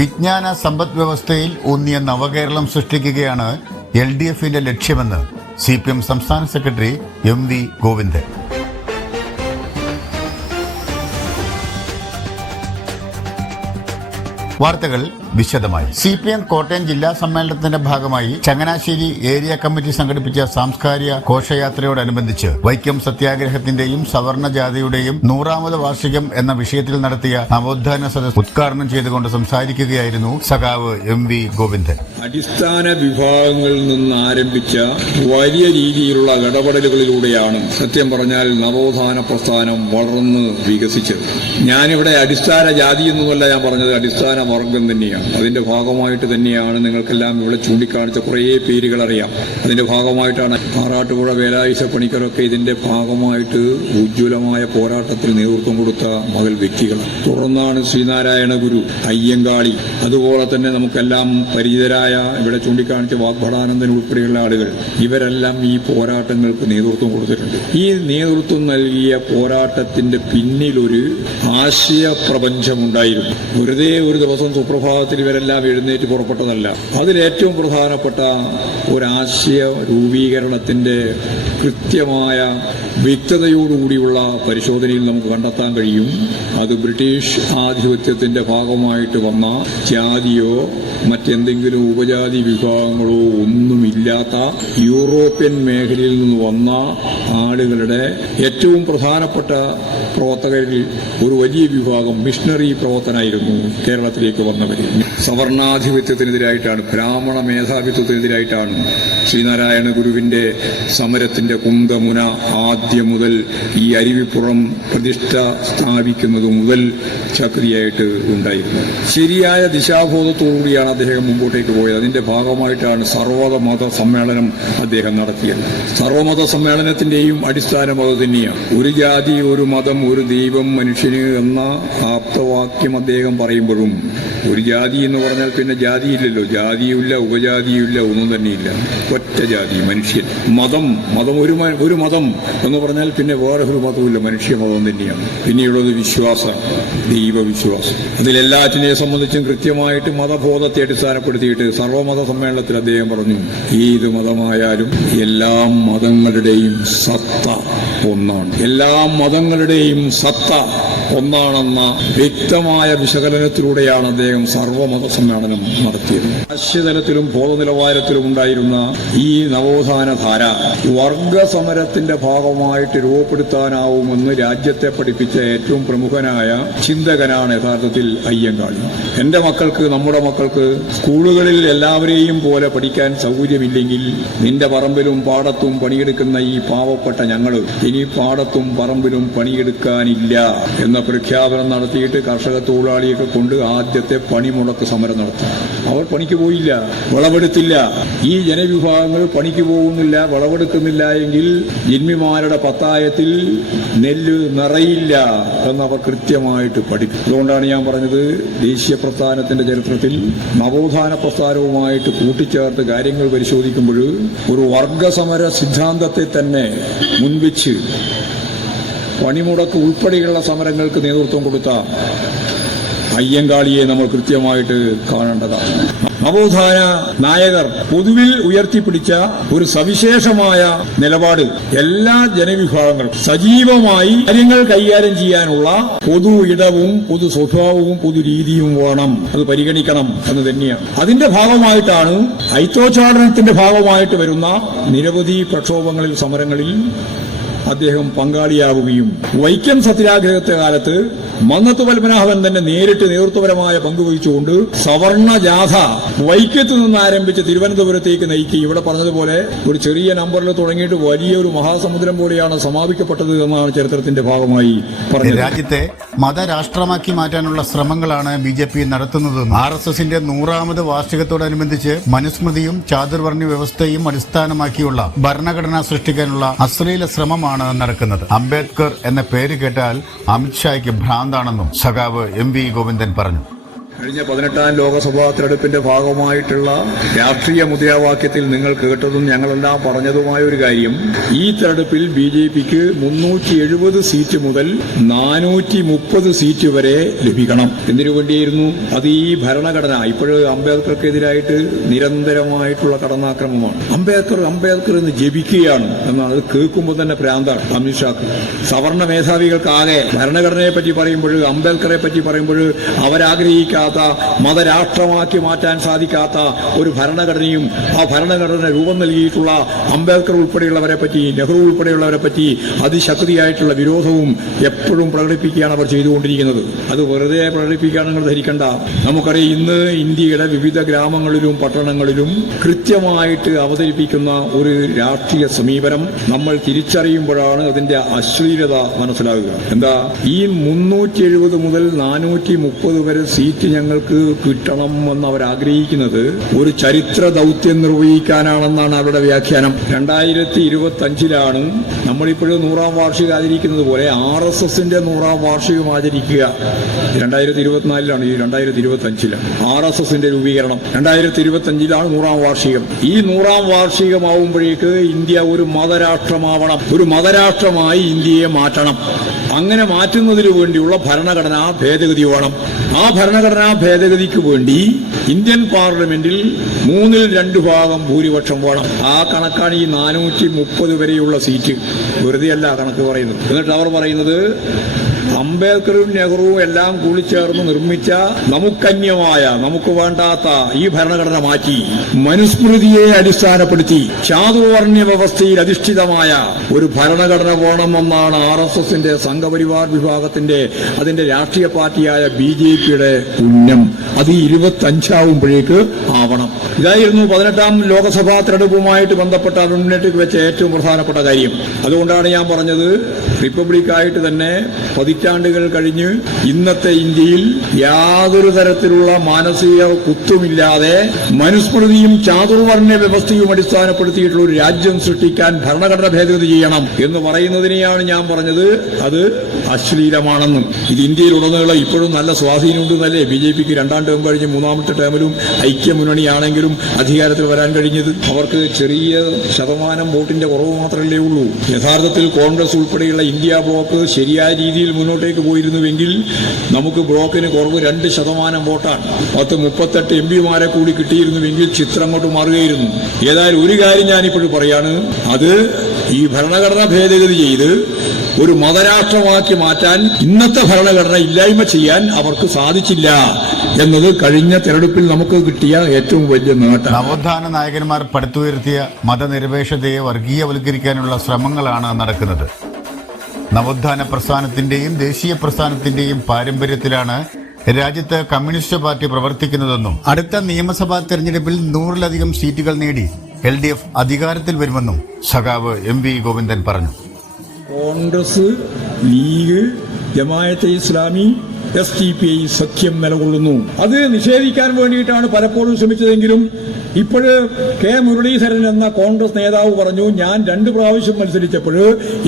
വിജ്ഞാന സമ്പദ് വ്യവസ്ഥയിൽ ഊന്നിയ നവകേരളം സൃഷ്ടിക്കുകയാണ് LDFന്റെ ലക്ഷ്യമെന്ന് CPM സംസ്ഥാന സെക്രട്ടറി MV ഗോവിന്ദൻ. വാർത്തകൾ വിശദമായി. CPM കോട്ടയം ജില്ലാ സമ്മേളനത്തിന്റെ ഭാഗമായി ചങ്ങനാശ്ശേരി ഏരിയ കമ്മിറ്റി സംഘടിപ്പിച്ച സാംസ്കാരിക ഘോഷയാത്രയോടനുബന്ധിച്ച് വൈക്കം സത്യാഗ്രഹത്തിന്റെയും സവർണ ജാഥയുടെയും 100ാമത് വാർഷികം എന്ന വിഷയത്തിൽ നടത്തിയ നവോത്ഥാന സദസ്സ് ഉദ്ഘാടനം ചെയ്തുകൊണ്ട് സംസാരിക്കുകയായിരുന്നു സഖാവ് MV ഗോവിന്ദൻ. അടിസ്ഥാന വിഭാഗങ്ങളിൽ നിന്ന് ആരംഭിച്ച വലിയ രീതിയിലുള്ള ഇടപെടലുകളിലൂടെയാണ് സത്യം പറഞ്ഞാൽ നവോത്ഥാന പ്രസ്ഥാനം വളർന്ന് വികസിച്ചത്. ഞാനിവിടെ അടിസ്ഥാന ജാതി എന്നല്ല ഞാൻ പറഞ്ഞത്, അടിസ്ഥാന വർഗം തന്നെയാണ്. അതിന്റെ ഭാഗമായിട്ട് തന്നെയാണ് നിങ്ങൾക്കെല്ലാം ഇവിടെ ചൂണ്ടിക്കാണിച്ച കുറേ പേരുകൾ അറിയാം. അതിന്റെ ഭാഗമായിട്ടാണ് ആറാട്ടുപുഴ വേലായുധ പണിക്കരൊക്കെ ഇതിന്റെ ഭാഗമായിട്ട് ഉജ്ജ്വലമായ പോരാട്ടത്തിൽ നേതൃത്വം കൊടുത്ത മകൾ വ്യക്തികൾ. തുടർന്നാണ് ശ്രീനാരായണ ഗുരു, അയ്യങ്കാളി, അതുപോലെ തന്നെ നമുക്കെല്ലാം പരിചിതരായ ഇവിടെ ചൂണ്ടിക്കാണിച്ച വാഗ്ഭടാനന്ദൻ ഉൾപ്പെടെയുള്ള ആളുകൾ, ഇവരെല്ലാം ഈ പോരാട്ടങ്ങൾക്ക് നേതൃത്വം കൊടുത്തിട്ടുണ്ട്. ഈ നേതൃത്വം നൽകിയ പോരാട്ടത്തിന്റെ പിന്നിലൊരു ആശയപ്രപഞ്ചമുണ്ടായിരുന്നു. വെറുതെ ഒരു ദിവസം സുപ്രഭാതത്തിൽ ഇവരെല്ലാം എഴുന്നേറ്റ് പുറപ്പെട്ടതല്ല. അതിലേറ്റവും പ്രധാനപ്പെട്ട ഒരാശയ രൂപീകരണത്തിന്റെ കൃത്യമായ വ്യക്തതയോടുകൂടിയുള്ള പരിശോധനയിൽ നമുക്ക് കണ്ടെത്താൻ കഴിയും. അത് ബ്രിട്ടീഷ് ആധിപത്യത്തിന്റെ ഭാഗമായിട്ട് വന്ന ജാതിയോ മറ്റെന്തെങ്കിലും ഉപജാതി വിഭാഗങ്ങളോ ഒന്നുമില്ലാത്ത യൂറോപ്യൻ മേഖലയിൽ നിന്ന് വന്ന ആളുകളുടെ ഏറ്റവും പ്രധാനപ്പെട്ട പ്രവർത്തകരിൽ ഒരു വലിയ വിഭാഗം മിഷണറി പ്രവർത്തനായിരുന്നു കേരളത്തിലേക്ക് വന്നവർ. സവർണാധിപത്യത്തിനെതിരായിട്ടാണ്, ബ്രാഹ്മണ മേധാവിത്വത്തിനെതിരായിട്ടാണ് ശ്രീനാരായണ ഗുരുവിന്റെ സമരത്തിന്റെ കുന്തമുന ആദ്യം മുതൽ ഈ അരുവിപ്പുറം പ്രതിഷ്ഠ സ്ഥാപിക്കുന്നത് മുതൽ ശക്തിയായിട്ട് ഉണ്ടായിരുന്നു. ശരിയായ ദിശാബോധത്തോടുകൂടിയാണ് അദ്ദേഹം മുമ്പോട്ടേക്ക് പോയത്. അതിന്റെ ഭാഗമായിട്ടാണ് സർവമത സമ്മേളനം അദ്ദേഹം നടത്തിയത്. സർവമത സമ്മേളനത്തിന്റെയും അടിസ്ഥാനം അത് തന്നെയാണ്. ഒരു ജാതി, ഒരു മതം, ഒരു ദൈവം മനുഷ്യന് എന്ന ആപ്തവാക്യം അദ്ദേഹം പറയുമ്പോഴും ഒരു ജാതി എന്ന് പറഞ്ഞാൽ പിന്നെ ജാതിയില്ലല്ലോ, ജാതിയുമില്ല, ഉപജാതിയുമില്ല, ഒന്നും തന്നെയില്ല, ഒറ്റ ജാതി മനുഷ്യൻ. മതം ഒരു മതം എന്ന് പറഞ്ഞാൽ പിന്നെ വേറെ ഒരു മതവുമില്ല, മനുഷ്യ മതം തന്നെയാണ്. പിന്നെയുള്ളത് വിശ്വാസം, ദൈവവിശ്വാസം. അതിലെല്ലാറ്റിനെ സംബന്ധിച്ചും കൃത്യമായിട്ട് മതബോധത്തെ അടിസ്ഥാനപ്പെടുത്തിയിട്ട് സർവമത സമ്മേളനത്തിൽ അദ്ദേഹം പറഞ്ഞു, ഏത് മതമായാലും എല്ലാ മതങ്ങളുടെയും സത്ത ഒന്നാണ്, എല്ലാ മതങ്ങളുടെയും സത്ത ഒന്നാണെന്ന വ്യക്തമായ വിശകലനത്തിലൂടെയാണ് അദ്ദേഹം സർവമത സമ്മേളനം നടത്തിയത്. ആശയതലത്തിലും ബോധനിലവാരത്തിലും ഉണ്ടായിരുന്ന ഈ നവോത്ഥാന ധാര വർഗസമരത്തിന്റെ ഭാഗമായിട്ട് രൂപപ്പെടുത്താനാവുമെന്ന് രാജ്യത്തെ പഠിപ്പിച്ച ഏറ്റവും പ്രമുഖനായ ചിന്തകനാണ് യഥാർത്ഥത്തിൽ അയ്യങ്കാളി. എന്റെ മക്കൾക്ക്, നമ്മുടെ മക്കൾക്ക് സ്കൂളുകളിൽ എല്ലാവരെയും പോലെ പഠിക്കാൻ സൗകര്യമില്ലെങ്കിൽ നിന്റെ പറമ്പിലും പാടത്തും പണിയെടുക്കുന്ന ഈ പാവപ്പെട്ട ഞങ്ങള് ഇനി പാടത്തും പറമ്പിലും പണിയെടുക്കാനില്ല എന്ന പ്രഖ്യാപനം നടത്തിയിട്ട് കർഷക തൊഴിലാളിയൊക്കെ കൊണ്ട് ആദ്യത്തെ പണിമുടക്ക് സമരം നടത്തി. അവർ പണിക്ക് പോയില്ല, വിളവെടുത്തില്ല. ഈ ജനവിഭാഗങ്ങൾ പണിക്ക് പോകുന്നില്ല, വിളവെടുക്കുന്നില്ല എങ്കിൽ ജന്മിമാരുടെ പത്തായത്തിൽ നെല്ല് നിറയില്ല എന്നവർ കൃത്യമായിട്ട് പഠിക്കും. അതുകൊണ്ടാണ് ഞാൻ പറഞ്ഞത്, ദേശീയ പ്രസ്ഥാനത്തിന്റെ ചരിത്രത്തിൽ നവോത്ഥാന പ്രസ്ഥാനവുമായിട്ട് കൂട്ടിച്ചേർത്ത് കാര്യങ്ങൾ പരിശോധിക്കുമ്പോൾ ഒരു വർഗസമര സിദ്ധാന്തത്തെ തന്നെ മുൻവെച്ച് പണിമുടക്ക് ഉൾപ്പെടെയുള്ള സമരങ്ങൾക്ക് നേതൃത്വം കൊടുത്ത അയ്യങ്കാളിയെ നമ്മൾ കൃത്യമായിട്ട് കാണേണ്ടതാണ്. നവോത്ഥാന നായകർ പൊതുവിൽ ഉയർത്തിപ്പിടിച്ച ഒരു സവിശേഷമായ നിലപാട് എല്ലാ ജനവിഭാഗങ്ങളും സജീവമായി കാര്യങ്ങൾ കൈകാര്യം ചെയ്യാനുള്ള പൊതു ഇടവും പൊതു സ്വഭാവവും പൊതു രീതിയും വേണം, അത് പരിഗണിക്കണം എന്ന് തന്നെയാണ്. അതിന്റെ ഭാഗമായിട്ടാണ് ഐത്തോച്ചാടനത്തിന്റെ ഭാഗമായിട്ട് വരുന്ന നിരവധി പ്രക്ഷോഭങ്ങളിൽ, സമരങ്ങളിൽ അദ്ദേഹം പങ്കാളിയാവുകയും വൈക്കം സത്യാഗ്രഹത്തെ കാലത്ത് മന്നത്ത് പത്മനാഭൻ തന്നെ നേരിട്ട് നേതൃത്വപരമായ പങ്കുവഹിച്ചുകൊണ്ട് സവർണ ജാഥ വൈക്കത്ത് നിന്ന് ആരംഭിച്ച് തിരുവനന്തപുരത്തേക്ക് നയിക്കുകയും ഇവിടെ പറഞ്ഞതുപോലെ ഒരു ചെറിയ നമ്പറിൽ തുടങ്ങിയിട്ട് വലിയൊരു മഹാസമുദ്രം പോലെയാണ് സമാപിക്കപ്പെട്ടത് എന്നാണ് ചരിത്രത്തിന്റെ ഭാഗമായി പറഞ്ഞത്. രാജ്യത്തെ മതരാഷ്ട്രമാക്കി മാറ്റാനുള്ള ശ്രമങ്ങളാണ് BJP നടത്തുന്നതെന്നും RSSന്റെ 100ാമത് വാർഷികത്തോടനുബന്ധിച്ച് മനുസ്മൃതിയും ചാതുർവർണ്ണ വ്യവസ്ഥയും അടിസ്ഥാനമാക്കിയുള്ള ഭരണഘടന സൃഷ്ടിക്കാനുള്ള അശ്ലീല ശ്രമമാണ് നടക്കുന്നത്. അംബേദ്കർ എന്ന പേര് കേട്ടാൽ അമിത്ഷായ്ക്ക് ഭ്രാന്താണെന്നും സഖാവ് MV ഗോവിന്ദൻ പറഞ്ഞു. കഴിഞ്ഞ 18ാം ലോകസഭാ തെരഞ്ഞെടുപ്പിന്റെ ഭാഗമായിട്ടുള്ള രാഷ്ട്രീയ മുദ്രാവാക്യത്തിൽ നിങ്ങൾ കേട്ടതും ഞങ്ങളെല്ലാം പറഞ്ഞതുമായ ഒരു കാര്യം, ഈ തെരഞ്ഞെടുപ്പിൽ BJPക്ക് 370 സീറ്റ് മുതൽ 430 സീറ്റ് വരെ ലഭിക്കണം. എന്തിനു വേണ്ടിയായിരുന്നു അത്? ഈ ഭരണഘടന ഇപ്പോഴും അംബേദ്കർക്കെതിരായിട്ട് നിരന്തരമായിട്ടുള്ള കടന്നാക്രമണമാണ്. അംബേദ്കർ എന്ന് ജപിക്കുകയാണ് എന്നാണ്. അത് കേൾക്കുമ്പോൾ തന്നെ ഭ്രാന്താണ് അമിത്ഷാക്ക്. സവർണ മേധാവികൾക്കാകെ ഭരണഘടനയെ പറ്റി പറയുമ്പോൾ, അംബേദ്കറെ പറ്റി പറയുമ്പോൾ അവരാഗ്രഹിക്കാത്ത, മതരാഷ്ട്രമാക്കി മാറ്റാൻ സാധിക്കാത്ത ഒരു ഭരണഘടനയും ആ ഭരണഘടന രൂപം നൽകിയിട്ടുള്ള അംബേദ്കർ ഉൾപ്പെടെയുള്ളവരെ പറ്റി, നെഹ്റു ഉൾപ്പെടെയുള്ളവരെ പറ്റി അതിശക്തിയായിട്ടുള്ള വിരോധവും എപ്പോഴും പ്രകടിപ്പിക്കുകയാണ് അവർ ചെയ്തുകൊണ്ടിരിക്കുന്നത്. അത് വെറുതെ പ്രകടിപ്പിക്കുകയാണെന്ന് ധരിക്കണ്ട. നമുക്കറിയാം, ഇന്ന് ഇന്ത്യയുടെ വിവിധ ഗ്രാമങ്ങളിലും പട്ടണങ്ങളിലും കൃത്യമായിട്ട് അവതരിപ്പിക്കുന്ന ഒരു രാഷ്ട്രീയ സമീപനം നമ്മൾ തിരിച്ചറിയുമ്പോഴാണ് അതിന്റെ അശ്ലീലത മനസ്സിലാകുക. എന്താ? ഈ 370 മുതൽ 430 വരെ സീറ്റ് ഞങ്ങൾക്ക് കിട്ടണം എന്ന് അവർ ആഗ്രഹിക്കുന്നത് ഒരു ചരിത്ര ദൗത്യം നിർവഹിക്കാനാണെന്നാണ് അവരുടെ വ്യാഖ്യാനം. 2025 നമ്മളിപ്പോഴും 100ാം വാർഷികം ആചരിക്കുന്നത് പോലെ RSSന്റെ 100ാം വാർഷികം ആചരിക്കുക 2024 ഈ 2025 RSSന്റെ രൂപീകരണം 2025 100ാം വാർഷികം. ഈ 100ാം വാർഷികമാവുമ്പോഴേക്ക് ഇന്ത്യ ഒരു മതരാഷ്ട്രമാവണം. ഒരു മതരാഷ്ട്രമായി ഇന്ത്യയെ മാറ്റണം. അങ്ങനെ മാറ്റുന്നതിന് വേണ്ടിയുള്ള ഭരണഘടനാ ഭേദഗതി വേണം. ആ ഭരണഘടനാ ഭേദഗതിക്ക് വേണ്ടി ഇന്ത്യൻ പാർലമെന്റിൽ 2/3 ഭാഗം ഭൂരിപക്ഷം വേണം. ആ കണക്കാണ് ഈ 430 വരെയുള്ള സീറ്റ്. വെറുതെയല്ല കണക്ക് പറയുന്നത്. എന്നിട്ട് അവർ പറയുന്നത് അംബേദ്കറും നെഹ്റുവും എല്ലാം കൂടിച്ചേർന്ന് നിർമ്മിച്ച നമുക്കന്യമായ, നമുക്ക് വേണ്ടാത്ത ഈ ഭരണഘടന മാറ്റി മനുസ്മൃതിയെ അടിസ്ഥാനപ്പെടുത്തി ചാതുർവർണ്ണ്യ വ്യവസ്ഥയിൽ അധിഷ്ഠിതമായ ഒരു ഭരണഘടന വേണമെന്നാണ് RSSന്റെ സംഘപരിവാർ വിഭാഗത്തിന്റെ, അതിന്റെ രാഷ്ട്രീയ പാർട്ടിയായ BJPയുടെ ഉന്നം. അത് 25 ആവണം. ഇതായിരുന്നു 18ാം ലോകസഭാ തെരഞ്ഞെടുപ്പുമായിട്ട് ബന്ധപ്പെട്ട മുന്നേറ്റക്ക് വെച്ച ഏറ്റവും പ്രധാനപ്പെട്ട കാര്യം. അതുകൊണ്ടാണ് ഞാൻ പറഞ്ഞത്, റിപ്പബ്ലിക്കായിട്ട് തന്നെ പതിറ്റാണ്ടുകൾ കഴിഞ്ഞ് ഇന്നത്തെ ഇന്ത്യയിൽ യാതൊരു തരത്തിലുള്ള മാനസിക കുത്തുമില്ലാതെ മനുസ്മൃതിയും ചാതുർവർണ്ണ്യ വ്യവസ്ഥയും അടിസ്ഥാനപ്പെടുത്തിയിട്ടുള്ള ഒരു രാജ്യം സൃഷ്ടിക്കാൻ ഭരണഘടന ഭേദഗതി ചെയ്യണം എന്ന് പറയുന്നതിനെയാണ് ഞാൻ പറഞ്ഞത് അത് അശ്ലീലമാണെന്നും. ഇത് ഇന്ത്യയിലുടനീളം ഇപ്പോഴും നല്ല സ്വാധീനമുണ്ടെന്നല്ലേ BJPക്ക് 2ാം ടേം കഴിഞ്ഞ് 3ാമത്തെ ടേമിലും ഐക്യമുന്നണിയാണെങ്കിലും അധികാരത്തിൽ വരാൻ കഴിഞ്ഞത്? അവർക്ക് ചെറിയ ശതമാനം വോട്ടിന്റെ കുറവ് മാത്രമല്ലേ ഉള്ളൂ. യഥാർത്ഥത്തിൽ കോൺഗ്രസ് ഉൾപ്പെടെയുള്ള ഇന്ത്യ ബ്ലോക്ക് ശരിയായ രീതിയിൽ മുന്നോട്ടേക്ക് പോയിരുന്നുവെങ്കിൽ നമുക്ക് ബ്ലോക്കിന് കുറവ് 2% വോട്ടാണ്. 38 MPമാരെ കൂടി കിട്ടിയിരുന്നുവെങ്കിൽ ചിത്രം അങ്ങോട്ട് മാറുകയായിരുന്നു. ഏതായാലും ഒരു കാര്യം ഞാനിപ്പോഴും പറയാണ്, അത് ഈ ഭരണഘടന ഭേദഗതി ചെയ്ത് ഒരു മതരാഷ്ട്രമാക്കി മാറ്റാൻ, ഇന്നത്തെ ഭരണഘടന ഇല്ലായ്മ ചെയ്യാൻ അവർക്ക് സാധിച്ചില്ല എന്നത് കഴിഞ്ഞ തെരഞ്ഞെടുപ്പിൽ നമുക്ക് കിട്ടിയ ഏറ്റവും വലിയ നേട്ടം. നവോത്ഥാന നായകന്മാർ പടുത്തുയർത്തിയ മതനിരപേക്ഷതയെ വർഗീയവൽക്കരിക്കാനുള്ള ശ്രമങ്ങളാണ് നടക്കുന്നത്. നവോത്ഥാന പ്രസ്ഥാനത്തിന്റെയും ദേശീയ പ്രസ്ഥാനത്തിന്റെയും പാരമ്പര്യത്തിലാണ് രാജ്യത്ത് കമ്മ്യൂണിസ്റ്റ് പാർട്ടി പ്രവർത്തിക്കുന്നതെന്നും അടുത്ത നിയമസഭാ തെരഞ്ഞെടുപ്പിൽ 100-ലധികം സീറ്റുകൾ നേടി LDF അധികാരത്തിൽ വരുമെന്നും സഖാവ് MV ഗോവിന്ദൻ പറഞ്ഞു. കോൺഗ്രസ്, ലീഗ്, ജമാഅത്തെ ഇസ്ലാമി, SDPI സഖ്യം നിലകൊള്ളുന്നു. അത് നിഷേധിക്കാൻ വേണ്ടിയിട്ടാണ് പലപ്പോഴും ശ്രമിച്ചതെങ്കിലും ഇപ്പോഴ് കെ മുരളീധരൻ എന്ന കോൺഗ്രസ് നേതാവ് പറഞ്ഞു, ഞാൻ 2 പ്രാവശ്യം മത്സരിച്ചപ്പോൾ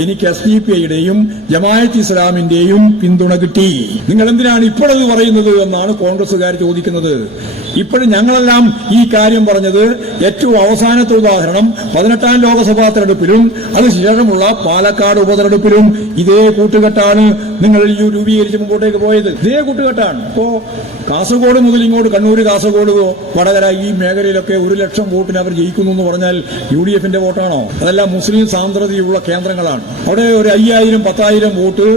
എനിക്ക് SDPIയുടെയും ജമാഅത്ത് ഇസ്ലാമിന്റെയും പിന്തുണ കിട്ടി. നിങ്ങൾ എന്തിനാണ് ഇപ്പോഴത് പറയുന്നത് എന്നാണ് കോൺഗ്രസുകാർ ചോദിക്കുന്നത്. ഇപ്പോഴും ഞങ്ങളെല്ലാം ഈ കാര്യം പറഞ്ഞത് ഏറ്റവും അവസാനത്തെ ഉദാഹരണം 18ാം ലോകസഭാ തെരഞ്ഞെടുപ്പിലും അതിനുശേഷമുള്ള പാലക്കാട് ഉപതെരഞ്ഞെടുപ്പിലും ഇതേ കൂട്ടുകെട്ടാണ് നിങ്ങൾ രൂപീകരിച്ച് മുമ്പോട്ടേക്ക് പോയത്. ഇതേ കൂട്ടുകെട്ടാണ്. ഇപ്പോ കാസർഗോഡ് മുതൽ ഇങ്ങോട്ട് കണ്ണൂർ, കാസർഗോഡ്, വടകര ഈ മേഖലയിലൊക്കെ 1 ലക്ഷം വോട്ടിന് അവർ ജയിക്കുന്നു എന്ന് പറഞ്ഞാൽ UDFന്റെ വോട്ടാണോ? അതെല്ലാം മുസ്ലിം സാന്ദ്രതയുള്ള കേന്ദ്രങ്ങളാണ്. അവിടെ ഒരു 5000, 10,000 വോട്ട്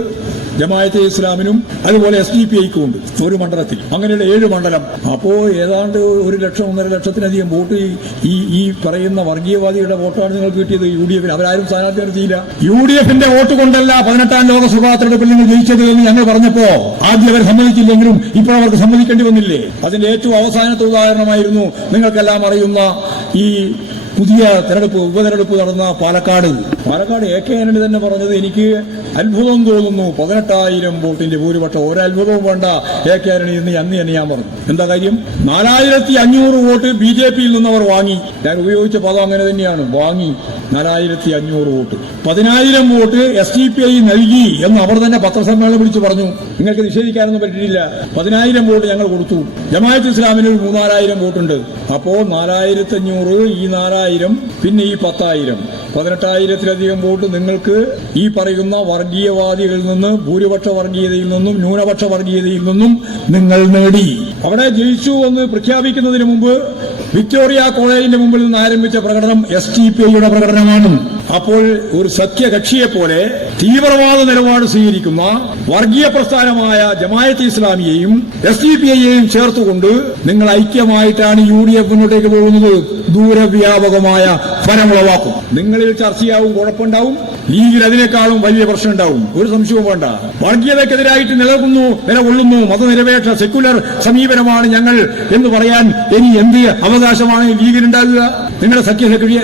ജമാഅത്തെ ഇസ്ലാമിനും അതുപോലെ SDPIക്കും ഉണ്ട് ഒരു മണ്ഡലത്തിൽ. അങ്ങനെയുള്ള 7 മണ്ഡലം. അപ്പോ ഏതാണ്ട് 1 ലക്ഷം, 1.5 ലക്ഷത്തിലധികം വോട്ട് ഈ പറയുന്ന വർഗീയവാദിയുടെ വോട്ടാണ് നിങ്ങൾക്ക് കിട്ടിയത്. UDFന് അവരാരും സ്ഥാനാർത്ഥി നിർത്തിയില്ല. UDFന്റെ വോട്ട് കൊണ്ടല്ല 18ാം ലോകസഭാ തെരഞ്ഞെടുപ്പിൽ നിങ്ങൾ ജയിച്ചത് എന്ന് ഞങ്ങൾ പറഞ്ഞപ്പോ ആദ്യം അവർ സമ്മതിച്ചില്ലെങ്കിലും ഇപ്പോൾ അവർക്ക് സമ്മതിക്കേണ്ടി വന്നില്ലേ? അതിന്റെ ഏറ്റവും അവസാനത്തെ ഉദാഹരണമായിരുന്നു നിങ്ങൾക്കെല്ലാം അറിയുന്ന ഈ പുതിയ ഉപതെരഞ്ഞെടുപ്പ് നടന്ന പാലക്കാട് AK ആന്റണി തന്നെ പറഞ്ഞത് എനിക്ക് അത്ഭുതം തോന്നുന്നു 18,000 വോട്ടിന്റെ ഭൂരിപക്ഷം. ഒരത്ഭുതവും വേണ്ട AK ആന്റണി എന്ന് തന്നെ ഞാൻ പറഞ്ഞു. എന്താ കാര്യം? 4,500 വോട്ട് BJPയിൽ നിന്ന് അവർ വാങ്ങി. ഞാൻ ഉപയോഗിച്ച പദം അങ്ങനെ തന്നെയാണ്, വാങ്ങി. 4,500 വോട്ട്. 10,000 വോട്ട് SDPI നൽകി എന്ന് അവർ തന്നെ പത്രസമ്മേളനം വിളിച്ചു പറഞ്ഞു. നിങ്ങൾക്ക് നിഷേധിക്കാനൊന്നും പറ്റിയില്ല. 10,000 വോട്ട് ഞങ്ങൾ കൊടുത്തു. ജമാഅത്ത് ഇസ്ലാമിന് 3,000 വോട്ടുണ്ട്. അപ്പോ 4,500, ഈ 4,000, പിന്നെ ഈ 10,000, 18,000-ലധികം വോട്ട് നിങ്ങൾക്ക് ഈ പറയുന്ന വർഗീയവാദികളിൽ നിന്ന്, ഭൂരിപക്ഷ വർഗീയതയിൽ നിന്നും ന്യൂനപക്ഷ വർഗീയതയിൽ നിന്നും നിങ്ങൾ നേടി. അവിടെ ജയിച്ചു എന്ന് പ്രഖ്യാപിക്കുന്നതിന് മുമ്പ് വിക്ടോറിയ കോളേജിന്റെ മുമ്പിൽ നിന്ന് ആരംഭിച്ച പ്രകടനം SDPIയുടെ പ്രകടനമാണ്. അപ്പോൾ ഒരു സഖ്യകക്ഷിയെ പോലെ തീവ്രവാദ നിലപാട് സ്വീകരിക്കുന്ന വർഗീയ പ്രസ്ഥാനമായ ജമാഅത്ത് ഇസ്ലാമിയെയും SDPIയെയും ചേർത്തുകൊണ്ട് നിങ്ങൾ ഐക്യമായിട്ടാണ് UDF മുന്നോട്ടേക്ക് പോകുന്നത്. ദൂരവ്യാപകമായ ഫലമുളവാക്കും. നിങ്ങളിൽ ചർച്ചയാവും, കുഴപ്പമുണ്ടാവും. ലീഗിൽ അതിനേക്കാളും വലിയ പ്രശ്നം ഉണ്ടാവും. ഒരു സംശയവും വേണ്ട. വർഗീയതക്കെതിരായിട്ട് നിലകൊള്ളുന്നു മതനിരപേക്ഷ സെക്യുലർ സമീപനമാണ് ഞങ്ങൾ എന്ന് പറയാൻ ഇനി എന്ത് അവകാശമാണ് ലീഗിനുണ്ടാകുക? നിങ്ങളുടെ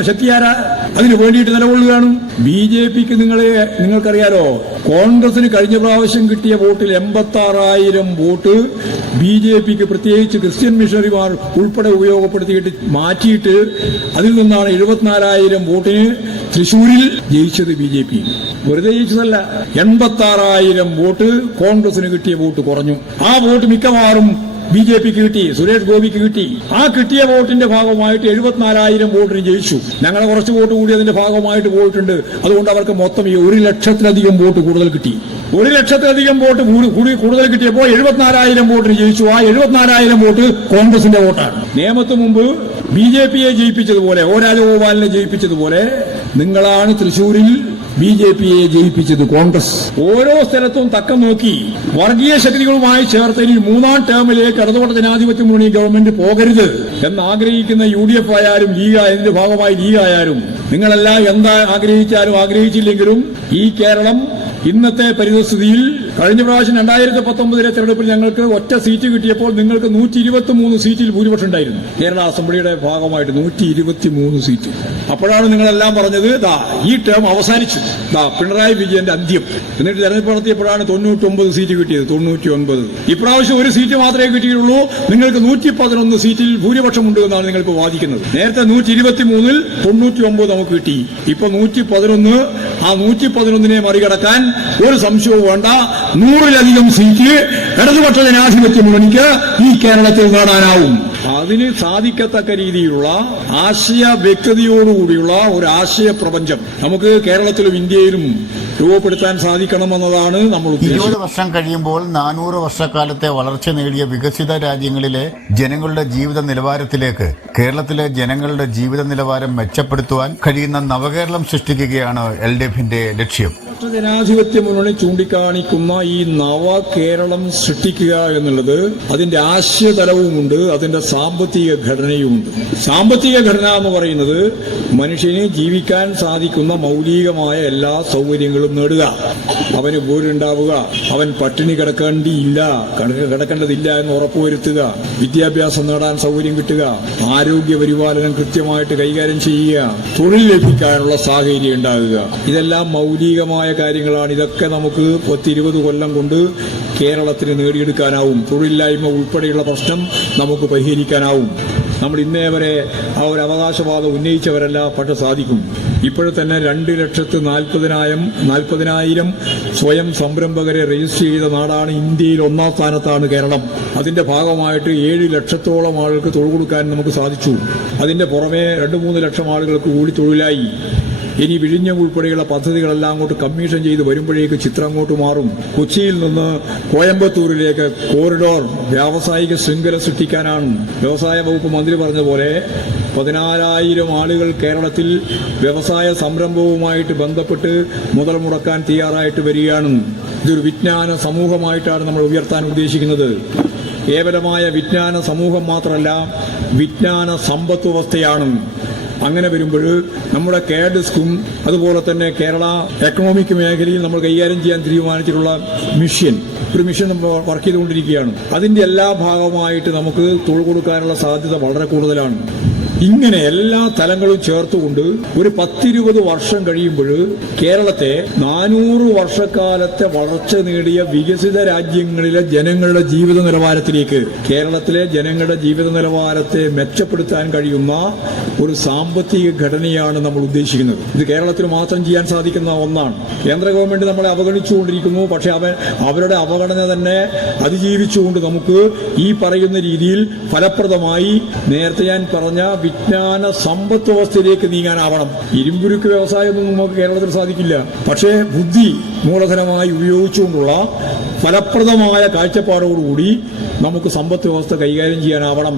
ശക്തിയാരാ? അതിന് വേണ്ടിയിട്ട് നിലകൊള്ളുകയാണ്. BJPക്ക് നിങ്ങൾക്കറിയാലോ, കോൺഗ്രസിന് കഴിഞ്ഞ പ്രാവശ്യം കിട്ടിയ വോട്ടിൽ 86,000 വോട്ട് BJPക്ക് പ്രത്യേകിച്ച് ക്രിസ്ത്യൻ മിഷണറിമാർ ഉൾപ്പെടെ ഉപയോഗപ്പെടുത്തിയിട്ട് മാറ്റിയിട്ട് അതിൽ നിന്നാണ് 74,000 വോട്ടിന് തൃശൂരിൽ ജയിച്ചത് BJP. വെറുതെ ജയിച്ചതല്ല, 86,000 വോട്ട് കോൺഗ്രസിന് കിട്ടിയ വോട്ട് കുറഞ്ഞു. ആ വോട്ട് മിക്കവാറും BJPക്ക് കിട്ടി, സുരേഷ് ഗോപിക്ക് കിട്ടി. ആ കിട്ടിയ വോട്ടിന്റെ ഭാഗമായിട്ട് 74,000 വോട്ടിന് ജയിച്ചു. ഞങ്ങളെ കുറച്ച് വോട്ട് കൂടി അതിന്റെ ഭാഗമായിട്ട് പോയിട്ടുണ്ട്. അതുകൊണ്ട് അവർക്ക് മൊത്തം 1,00,000-ലധികം വോട്ട് കൂടുതൽ കിട്ടി. 1,00,000-ലധികം വോട്ട് കൂടുതൽ കിട്ടിയപ്പോൾ 74,000 വോട്ടിന് ജയിച്ചു. ആ 74,000 വോട്ട് കോൺഗ്രസിന്റെ വോട്ടാണ്. നിയമത്തിന് മുമ്പ് BJPയെ ജയിപ്പിച്ചതുപോലെ, O രാജഗോപാലിനെ ജയിപ്പിച്ചതുപോലെ നിങ്ങളാണ് തൃശൂരിൽ BJPയെ ജയിപ്പിച്ചത്, കോൺഗ്രസ്. ഓരോ സ്ഥലത്തും തക്കം നോക്കി വർഗീയ ശക്തികളുമായി ചേർത്ത് ഇനി 3ാം ടേമിലേക്ക് ഇടതുപക്ഷ ജനാധിപത്യ മുന്നണി ഗവൺമെന്റ് പോകരുത് എന്നാഗ്രഹിക്കുന്ന UDF ആയാലും ഇതിന്റെ ഭാഗമായി ലീഗ് ആയാലും നിങ്ങളെല്ലാം എന്താ ആഗ്രഹിച്ചില്ലെങ്കിലും ഈ കേരളം ഇന്നത്തെ പരിതസ്ഥിതിയിൽ കഴിഞ്ഞ പ്രാവശ്യം 2019 തെരഞ്ഞെടുപ്പിൽ ഞങ്ങൾക്ക് ഒറ്റ സീറ്റ് കിട്ടിയപ്പോൾ നിങ്ങൾക്ക് 123 സീറ്റിൽ ഭൂരിപക്ഷം ഉണ്ടായിരുന്നു. കേരള അസംബ്ലിയുടെ ഭാഗമായിട്ട് 123 സീറ്റ്. അപ്പോഴാണ് നിങ്ങളെല്ലാം പറഞ്ഞത് ഈ ടേം അവസാനിച്ചു, പിണറായി വിജയന്റെ അന്ത്യം. എന്നിട്ട് തെരഞ്ഞെടുപ്പ് നടത്തിയപ്പോഴാണ് 99 സീറ്റ് കിട്ടിയത്, 99. ഇപ്രാവശ്യം ഒരു സീറ്റ് മാത്രമേ കിട്ടിയിട്ടുള്ളൂ. നിങ്ങൾക്ക് 111 സീറ്റിൽ ഭൂരിപക്ഷമുണ്ട് എന്നാണ് നിങ്ങൾക്ക് വാദിക്കുന്നത്. നേരത്തെ 123-ൽ 99 നമുക്ക് കിട്ടി. ഇപ്പൊ 111. ആ 111-നെ മറികടക്കാൻ ഒരു സംശയവും വേണ്ട. 100-ലധികം സീറ്റ് ഇടതുപക്ഷ ജനാധിപത്യ മുന്നണിക്ക് ഈ കേരളത്തിൽ നേടാനാവും. അതിന് സാധിക്കത്തക്ക രീതിയിലുള്ള ആശയ വ്യക്തതയോടുകൂടിയുള്ള ഒരു ആശയ പ്രപഞ്ചം നമുക്ക് കേരളത്തിലും ഇന്ത്യയിലും രൂപപ്പെടുത്താൻ സാധിക്കണമെന്നതാണ് നമ്മൾ ഉദ്ദേശിക്കുന്നത്. 20 വർഷം കഴിയുമ്പോൾ 400 വർഷക്കാലത്തെ വളർച്ച നേടിയ വികസിത രാജ്യങ്ങളിലെ ജനങ്ങളുടെ ജീവിത നിലവാരത്തിലേക്ക് കേരളത്തിലെ ജനങ്ങളുടെ ജീവിത നിലവാരം മെച്ചപ്പെടുത്തുവാൻ കഴിയുന്ന നവകേരളം സൃഷ്ടിക്കുകയാണ് LDFന്റെ ലക്ഷ്യം. ജനാധിപത്യ മുന്നണി ചൂണ്ടിക്കാണിക്കുന്ന ഈ നവകേരളം സൃഷ്ടിക്കുക എന്നുള്ളത് അതിന്റെ ആശയതലവുമുണ്ട്, അതിന്റെ സാമ്പത്തിക ഘടനയുമുണ്ട്. സാമ്പത്തിക ഘടന എന്ന് പറയുന്നത് മനുഷ്യന് ജീവിക്കാൻ സാധിക്കുന്ന മൗലികമായ എല്ലാ സൗകര്യങ്ങളും നേടുക, അവന് വീടുണ്ടാവുക, അവൻ പട്ടിണി കിടക്കേണ്ടതില്ല എന്ന് ഉറപ്പുവരുത്തുക, വിദ്യാഭ്യാസം നേടാൻ സൗകര്യം കിട്ടുക, ആരോഗ്യ പരിപാലനം കൃത്യമായിട്ട് കൈകാര്യം ചെയ്യുക, തൊഴിൽ ലഭിക്കാനുള്ള സാഹചര്യം ഉണ്ടാകുക. ഇതെല്ലാം മൗലികമായ കാര്യങ്ങളാണ്. ഇതൊക്കെ നമുക്ക് 10-20 കൊല്ലം കൊണ്ട് കേരളത്തിന് നേടിയെടുക്കാനാവും. തൊഴിലില്ലായ്മ ഉൾപ്പെടെയുള്ള പ്രശ്നം നമുക്ക് പരിഹരിക്കാനാവും. നമ്മൾ ഇന്നേ വരെ ആ ഒരു അവകാശവാദം ഉന്നയിച്ചവരല്ല, പക്ഷെ സാധിക്കും. ഇപ്പോഴും തന്നെ 2,40,000 സ്വയം സംരംഭകരെ രജിസ്റ്റർ ചെയ്ത നാടാണ്. ഇന്ത്യയിൽ 1ാം സ്ഥാനത്താണ് കേരളം. അതിന്റെ ഭാഗമായിട്ട് 7 ലക്ഷത്തോളം ആളുകൾക്ക് തൊഴിൽ കൊടുക്കാൻ നമുക്ക് സാധിച്ചു. അതിന്റെ പുറമെ 2-3 ലക്ഷം ആളുകൾക്ക് കൂടി തൊഴിലായി. ഇനി വിഴിഞ്ഞം ഉൾപ്പെടെയുള്ള പദ്ധതികളെല്ലാം അങ്ങോട്ട് കമ്മീഷൻ ചെയ്ത് വരുമ്പോഴേക്ക് ചിത്രം അങ്ങോട്ട് മാറും. കൊച്ചിയിൽ നിന്ന് കോയമ്പത്തൂരിലേക്ക് കോറിഡോർ വ്യാവസായിക ശൃംഖല സൃഷ്ടിക്കാനാണ്. വ്യവസായ വകുപ്പ് മന്ത്രി പറഞ്ഞതുപോലെ 14,000 ആളുകൾ കേരളത്തിൽ വ്യവസായ സംരംഭവുമായിട്ട് ബന്ധപ്പെട്ട് മുതൽ മുടക്കാൻ തയ്യാറായിട്ട് വരികയാണ്. ഇതൊരു വിജ്ഞാന സമൂഹമായിട്ടാണ് നമ്മൾ ഉയർത്താൻ ഉദ്ദേശിക്കുന്നത്. കേവലമായ വിജ്ഞാന സമൂഹം മാത്രമല്ല, വിജ്ഞാന സമ്പത്ത് വ്യവസ്ഥയാണ്. അങ്ങനെ വരുമ്പോൾ നമ്മുടെ കേഡസ്കും അതുപോലെ തന്നെ കേരള എക്കണോമിക് മേഖലയിൽ നമ്മൾ കൈകാര്യം ചെയ്യാൻ തീരുമാനിച്ചിട്ടുള്ള ഒരു മിഷൻ നമ്മൾ വർക്ക് ചെയ്തുകൊണ്ടിരിക്കുകയാണ്. അതിന്റെ എല്ലാ ഭാഗമായിട്ട് നമുക്ക് തൊഴിൽ കൊടുക്കാനുള്ള സാധ്യത വളരെ കൂടുതലാണ്. ഇങ്ങനെ എല്ലാ തലങ്ങളും ചേർത്തുകൊണ്ട് ഒരു 10-20 വർഷം കഴിയുമ്പോൾ കേരളത്തെ 400 വർഷക്കാലത്തെ വളർച്ച നേടിയ വികസിത രാജ്യങ്ങളിലെ ജനങ്ങളുടെ ജീവിത നിലവാരത്തിലേക്ക്, കേരളത്തിലെ ജനങ്ങളുടെ ജീവിത നിലവാരത്തെ മെച്ചപ്പെടുത്താൻ കഴിയുന്ന ഒരു സാമ്പത്തിക ഘടനയാണ് നമ്മൾ ഉദ്ദേശിക്കുന്നത്. ഇത് കേരളത്തിൽ മാത്രം ചെയ്യാൻ സാധിക്കുന്ന ഒന്നാണ്. കേന്ദ്ര ഗവൺമെന്റ് നമ്മളെ അവഗണിച്ചുകൊണ്ടിരിക്കുന്നു. പക്ഷെ അവരുടെ അവഗണന തന്നെ അതിജീവിച്ചുകൊണ്ട് നമുക്ക് ഈ പറയുന്ന രീതിയിൽ ഫലപ്രദമായി നേരത്തെ ഞാൻ പറഞ്ഞ വിജ്ഞാന സമ്പത്ത് വ്യവസ്ഥയിലേക്ക് നീങ്ങാനാവണം. ഇരുമ്പുരുക്ക് വ്യവസായമൊന്നും നമുക്ക് കേരളത്തിൽ സാധിക്കില്ല. പക്ഷേ ബുദ്ധി മൂലധനമായി ഉപയോഗിച്ചുകൊണ്ടുള്ള ഫലപ്രദമായ കാഴ്ചപ്പാടോടുകൂടി നമുക്ക് സമ്പത്ത് വ്യവസ്ഥ കൈകാര്യം ചെയ്യാനാവണം.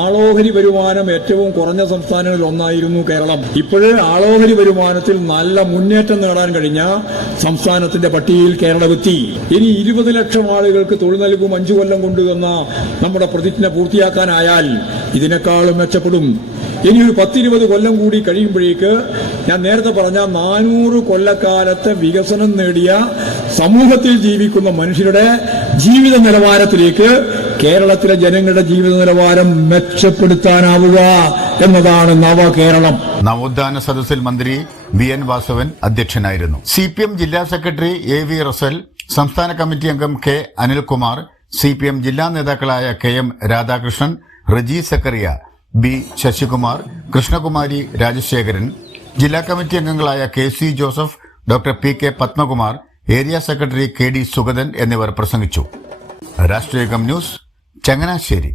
ആളോഹരി വരുമാനം ഏറ്റവും കുറഞ്ഞ സംസ്ഥാനങ്ങളിൽ ഒന്നായിരുന്നു കേരളം. ഇപ്പോഴേ ആളോഹരി വരുമാനത്തിൽ നല്ല മുന്നേറ്റം നേടാൻ കഴിഞ്ഞ സംസ്ഥാനത്തിന്റെ പട്ടികയിൽ കേരളമെത്തി. ഇനി 20 ലക്ഷം ആളുകൾക്ക് തൊഴിൽ നൽകും 5 കൊല്ലം കൊണ്ട് എന്ന നമ്മുടെ പ്രതിജ്ഞ പൂർത്തിയാക്കാനായാൽ ഇതിനേക്കാളും മെച്ചപ്പെടും. ഇനി ഒരു 10-20 കൊല്ലം കൂടി കഴിയുമ്പോഴേക്ക് ഞാൻ നേരത്തെ പറഞ്ഞ 400 കൊല്ലക്കാലത്തെ വികസനം നേടിയ സമൂഹത്തിൽ ജീവിക്കുന്ന മനുഷ്യരുടെ ജീവിത നിലവാരത്തിലേക്ക് കേരളത്തിലെ ജനങ്ങളുടെ ജീവിത നിലവാരം മെച്ചപ്പെടുത്താനാവുക എന്നതാണ് നവകേരളം. നവോത്ഥാന സദസ്സിൽ മന്ത്രി VN വാസവൻ അധ്യക്ഷനായിരുന്നു. CPM ജില്ലാ സെക്രട്ടറി AV റസൽ, സംസ്ഥാന കമ്മിറ്റി അംഗം K അനിൽകുമാർ, CPM ജില്ലാ നേതാക്കളായ KM രാധാകൃഷ്ണൻ, റജി സക്കറിയ, B ശശികുമാർ, കൃഷ്ണകുമാരി രാജശേഖരൻ, ജില്ലാ കമ്മിറ്റി അംഗങ്ങളായ KC Joseph, doctor PK Padmakumar, area secretary KD Sugathan എന്നിവർ പ്രസംഗിച്ചു. രാഷ്ട്രീയം ന്യൂസ്, ചങ്ങനാശ്ശേരി.